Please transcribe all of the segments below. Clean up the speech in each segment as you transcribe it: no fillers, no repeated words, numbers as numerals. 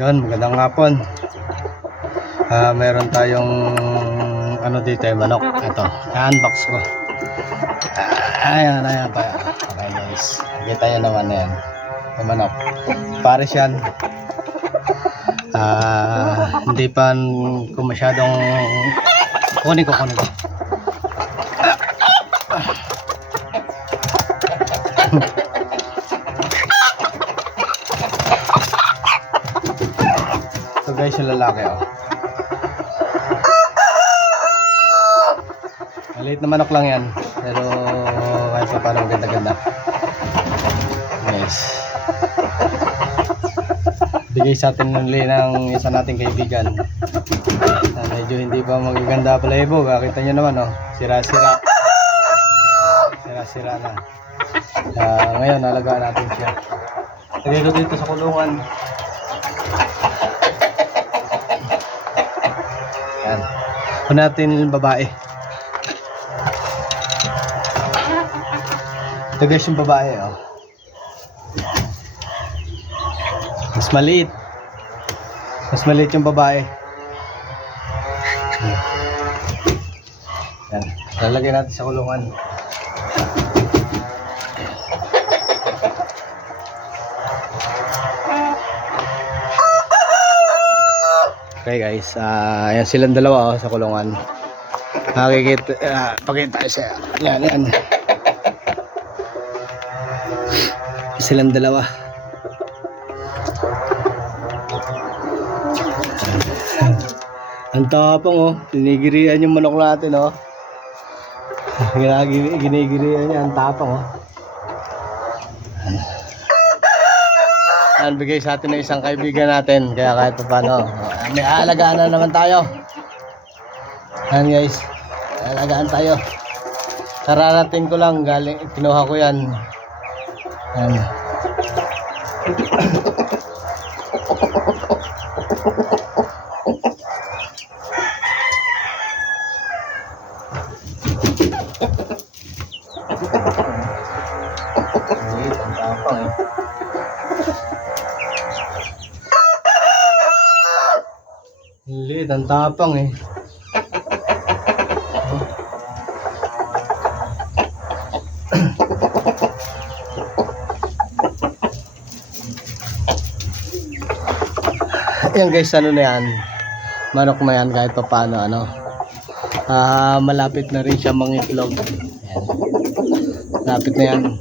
Yun, magandang hapon. Meron tayong ano dito yung manok. Ito, i-unbox ko. Ayan pa. Okay guys, nakita nyo naman yan yung manok. Pares yan. Hindi pa ko masyadong kunin ko. So guys, yung lalaki maliit na manok lang yan, pero kahit pa paano ganda guys. Bigay sa atin ng isa nating kaibigan na medyo hindi pa magaganda palahibo. Kita nyo naman sira-sira na. Ngayon nalagaan natin siya. Lagay ko dito sa kulungan. Yan. Kung natin yung babae. Ito guys yung babae Mas maliit yung babae. Yan. Lalagay natin sa kulungan. Okay guys, ayan silang dalawa sa kulungan. Nakikita, pakita siya. Yan. Silang dalawa. Ang tapang tinigirian yung manok natin ginigirian niya, ang tapang bigay sa atin ng isang kaibigan natin, kaya kahit pa paano may aalagaan na naman tayo. Yan guys, aalagaan tayo. Kararating ko lang, kinuha ko yan. Yan. Ang tapang liit, ang tapang Yan guys, ano na yan, manok na yan kahit pa paano malapit na rin siya mangitlog. Yan. Malapit na yan.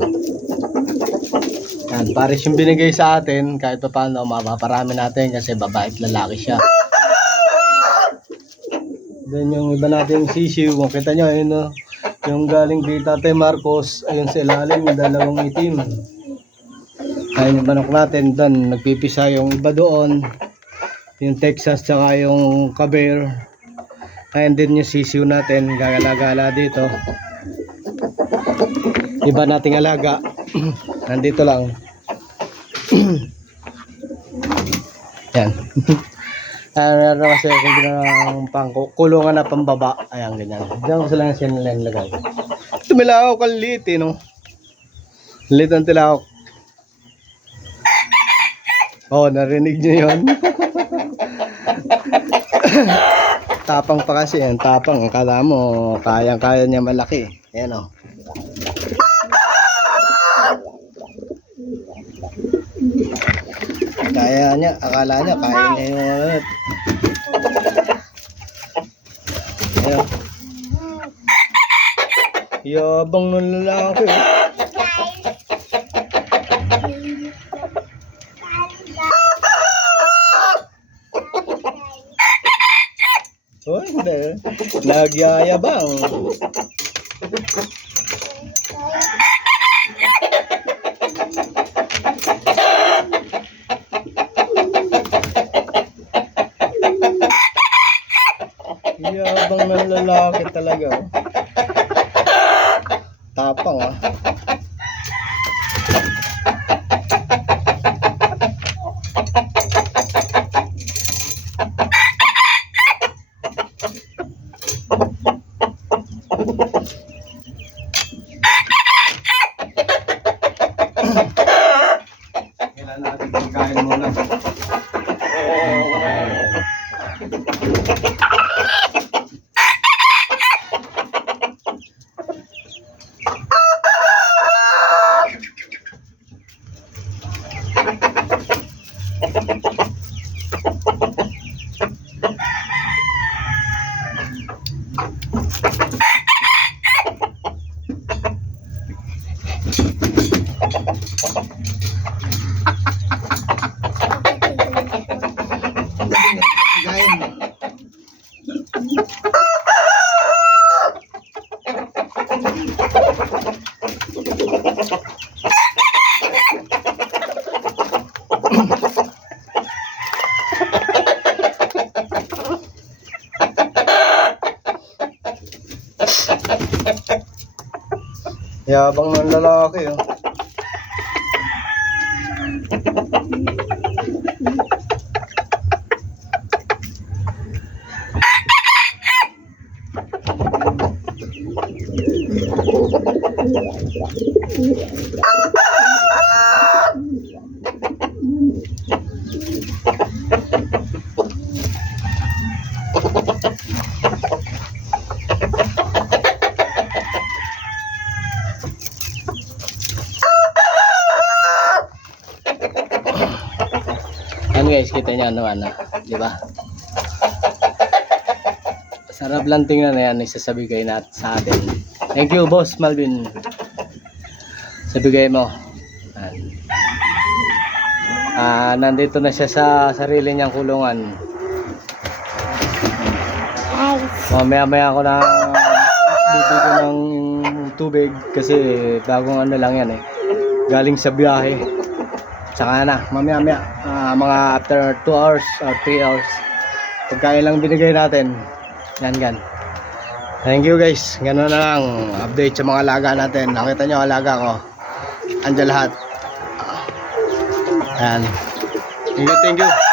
Yan, pares yung binigay sa atin, kahit pa paano mapaparami natin kasi babae at lalaki siya. Then yung iba natin sisiw, kung kita nyo yung galing kay Tatay Marcos, ayun sa ilalim yung dalawang itim. Ayun yung manok natin, doon nagpipisa yung iba doon, yung Texas tsaka yung Caber. Ayun din yung sisiw natin, gagala-gala dito. Iba nating alaga nandito lang. Yan. Ano kasi kung ginawang kulungan na pambaba, ayan ganyan. Diyan ko sila siya nilalagay. Tumilaok ang liit liit ang tilaok. Narinig nyo yun. Tapang pa kasi yan, tapang. Akala mo kaya niya malaki. Ayan kaya niya, akala niya kaya niya yung ayan. Yabang ng lalaki hindi nagyayabang. Yabang ng lalaki talaga tapang Kailan natin pagkain muna. Gain mo. Yabang ng lalaki, oh. Ano guys, kita nyo naman, di ba? Sarap lang tingnan na yan, isasabigay na sa atin. Thank you, Boss Malvin. Sabigay mo. Nandito na siya sa sarili niyang kulungan. Mamaya-maya ako na bibigyan ng tubig kasi bagong ano lang yan eh. Galing sa biyahe. Tsaka na, mamaya-maya, mga after 2 hours or 3 hours, pagkain lang binigay natin. Yan. Thank you guys. Ganun na lang, update sa mga alaga natin. Nakita nyo alaga ko. Andiyan lahat. Ayan. Thank you.